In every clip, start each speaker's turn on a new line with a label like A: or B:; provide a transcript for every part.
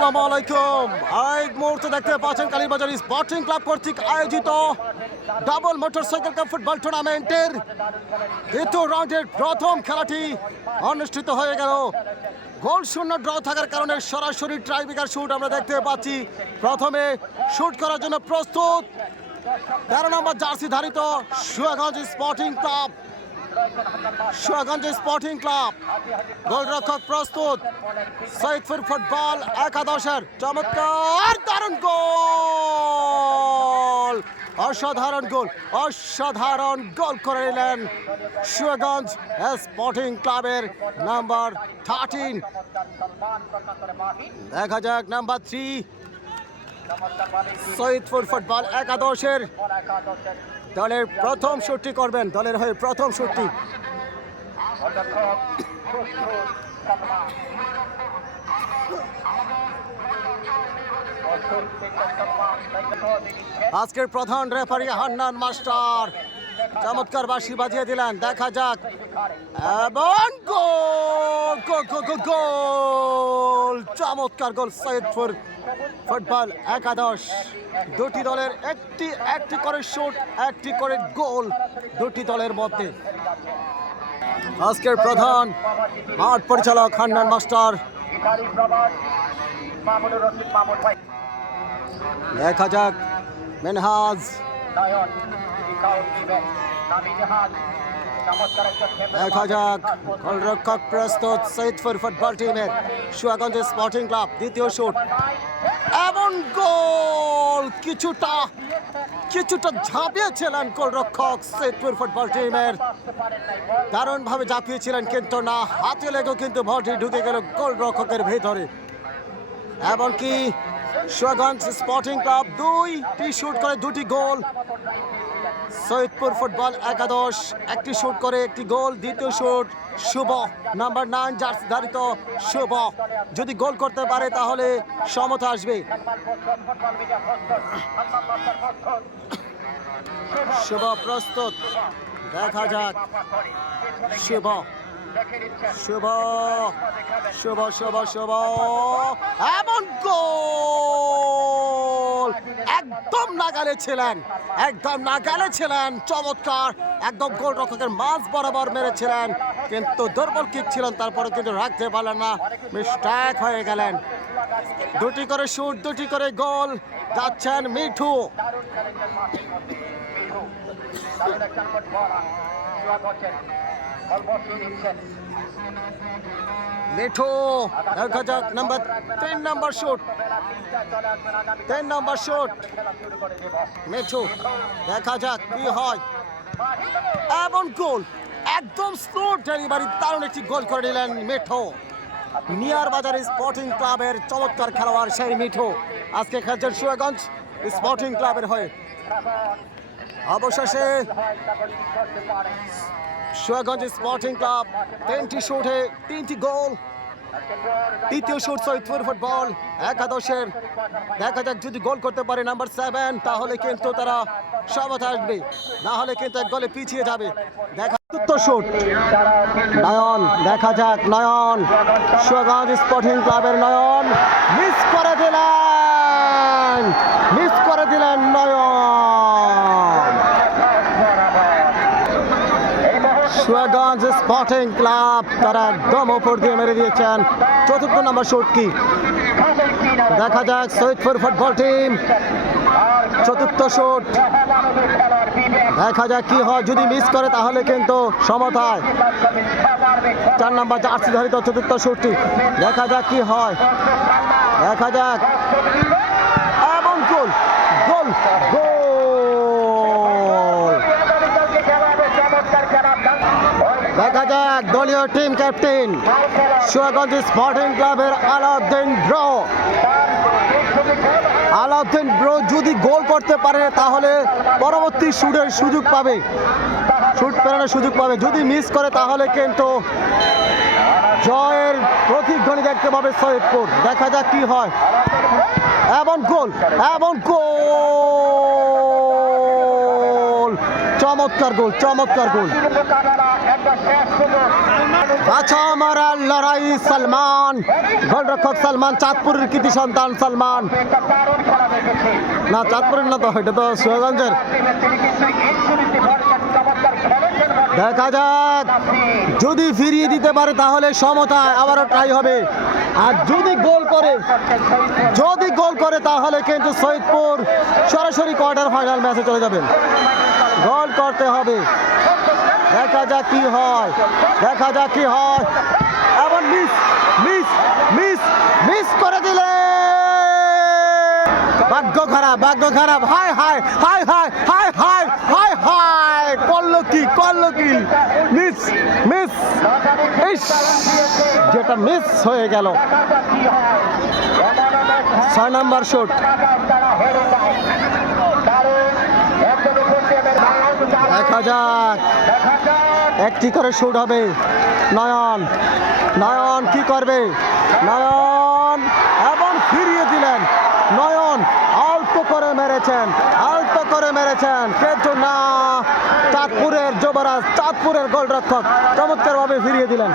A: আসসালামু আলাইকুম। এই মুহূর্তে দেখতে পাচ্ছেন কালীবাজার স্পোর্টিং ক্লাব কর্তৃক আয়োজিত ডাবল মোটরসাইকেল কাপ ফুটবল টুর্নামেন্টের দ্বিতীয় রাউন্ডের প্রথম খেলাটি অনুষ্ঠিত হয়ে গেল। গোল শূন্য ড্র থাকার কারণে সরাসরি ট্রাইবিকার শুট আমরা দেখতে পাচ্ছি। প্রথমে শুট করার জন্য প্রস্তুত। তেরো নম্বর jersey ধারিত Suaganj sporting club Suaganj sporting club গোলরক্ষক প্রস্তুত সৈয়দপুর ফুটবল একাদশের চমৎকার দারুণ গোল অসাধারণ গোল অসাধারণ গোল করে নিলেন সুয়াগঞ্জ স্পোর্টিং ক্লাবের নাম্বার থার্টিন দেখা যাক নাম্বার থ্রি সৈয়দপুর ফুটবল একাদশের দলের প্রথম শুটটি করবেন, দলের হয়ে প্রথম শুটটি। আজকের প্রধান রেফারি হান্নান মাস্টার। চমৎকার বাসি বাজিয়ে দিলেন। দেখা যাক। এবং গোল চমৎকার গোল সৈয়দপুর ফুটবল একাদশ। দুটি দলের একটি একটি করে শুট একটি করে গোল দুটি দলের মধ্যে। আজকের প্রধান মাঠ পরিচালক হান্নান মাস্টার। দেখা যাক, মেনহাজ। দেখা যাক গোলরক্ষক প্রস্তুত সৈয়দপুর ফুটবল টিমের সুয়াগঞ্জ স্পোর্টিং ক্লাব দ্বিতীয় শুট। এমন গোল! কিছুটা কিছুটা ঝাঁপিয়েছিলেন গোলরক্ষক সৈয়দপুর ফুটবল টিমের। দারুণভাবে ঝাঁপিয়েছিলেন কিন্তু না, হাতে লেগেও কিন্তু বলটি ঢুকে গেল গোলরক্ষকের ভেতরে। এমনকি সুয়াগঞ্জ স্পোর্টিং ক্লাব দুইটি শুট করে দুটি গোল। সৈয়দপুর ফুটবল একাদশ। একটি শুট করে, একটি গোল, দ্বিতীয় shoot Shubho. Number nine jersey ধারিত Shubho. যদি গোল করতে পারে, তাহলে সমতা আসবে। শুভ প্রস্তুত। দেখা যাক। শুভ। শুভ। শুভ শুভ শুভ। এমন গোল! একদম নাগালে ছিলেন, একদম নাগালে ছিলেন, চমৎকার, একদম গোল রক্ষকের মাঝ বরাবর মেরেছিলেন, কিন্তু দুর্বল কিক ছিলেন, তারপরে কিন্তু রাখতে পারলেন না মিস্টেক হয়ে গেলেন। দুটি করে শুট দুটি করে গোল যাচ্ছেন মিঠু। মিঠু দেখা যাক নাম্বার তিন নাম্বার শুট তিন নাম্বার শুট মিঠু দেখা যাক কি হয়। এমন গোল, একদম স্লো ডেলিভারি দারুণ একটি গোল করে নিলেন মিঠু। নিয়ার বাজার স্পোর্টিং ক্লাবের চমৎকার খেলোয়াড় সেই মিঠু। আজকে খেলছেন সুয়াগঞ্জ স্পোর্টিং ক্লাবের হয়ে। অবশেষে সুয়াগঞ্জ স্পোর্টিং ক্লাব তিনটি শুটে তিনটি গোল তৃতীয় শুট সৈয়দপুর ফুটবল একাদশের। দেখা যাক যদি গোল করতে পারে নাম্বার সেভেন তাহলে কিন্তু তারা সমাধা আসবে। না হলে কিন্তু এক গোলে পিছিয়ে যাবে। দেখা চতুর্থ শুট নয়ন, দেখা যাক নয়ন। সুগঞ্জ স্পোর্টিং ক্লাবের নয়ন। মিস করে দিলেন। মিস করে দিলেন নয়ন সুয়াগঞ্জ স্পোর্টিং ক্লাব তারা একদম ওপর দিয়ে মেরে দিয়েছেন। চতুর্থ নম্বর শুট কি? দেখা যাক সৈয়দপুর ফুটবল টিম চতুর্থ শুট দেখা যাক কি হয়। যদি মিস করে তাহলে কিন্তু সমতায়। চার নম্বর জার্সি ধারিত চতুর্থ শুটটি দেখা যাক কি হয়। দেখা যাক। এবং গোল। গোল গোল। দেখা যাক দলীয় টিম ক্যাপ্টেন সুয়াগঞ্জ স্পোর্টিং ক্লাবের আলাউদ্দিন ব্রো আলাউদ্দিন ব্রো যদি গোল করতে পারে, তাহলে পরবর্তী শুটের সুযোগ পাবে। শুট পেরানোর সুযোগ পাবে। যদি মিস করে, তাহলে কিন্তু জয়ের প্রতিধ্বনি দেখতে পাবে সৈয়দপুর। দেখা যাক কি হয়। এমন গোল এমন গোল চমৎকার গোল চমৎকার গোল। বাছা মারার লড়াই সালমান। গোলরক্ষক সালমান, চাঁদপুরের কৃতি সন্তান সালমান। না, চাঁদপুরের না তো, এটা তো
B: খেলেছেন
A: দেখা যাক। যদি ফিরিয়ে দিতে পারে, তাহলে সমতায় আবারও ট্রাই হবে। আর যদি গোল করে, যদি গোল করে, তাহলে কিন্তু সৈয়দপুর সরাসরি কোয়ার্টার ফাইনাল ম্যাচে চলে যাবেন। গোল করতে হবে। দেখা যাক কি হয়। দেখা যাক কি হয়। এমন মিস মিস মিস মিস করে দিলে। ভাগ্য খারাপ ভাগ্য খারাপ। হাই হাই হাই হাই হাই হাই হাই হাই। করল কি করল কি? মিস মিস ইস যেটা মিস হয়ে গেল। ছয় নাম্বার শুট দেখা যাক। একটি করে শুট হবে? নয়ন নয়ন কি করবে? নয়ন এবং ফিরিয়ে দিলেন। নয়ন অল্প করে মেরেছেন, অল্প করে মেরেছেন। কিন্তু না, চাঁদপুরের যুবরাজ, চাঁদপুরের গোলরক্ষক চমৎকারভাবে ফিরিয়ে দিলেন।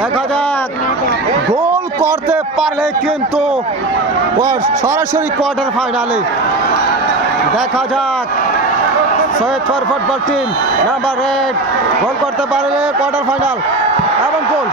A: দেখা যাক। গোল করতে পারলে কিন্তু সরাসরি কোয়ার্টার ফাইনালে। দেখা যাক। Saidpur football team, number eight goal করতে পারলে কোয়ার্টার ফাইনাল। এবং গোল।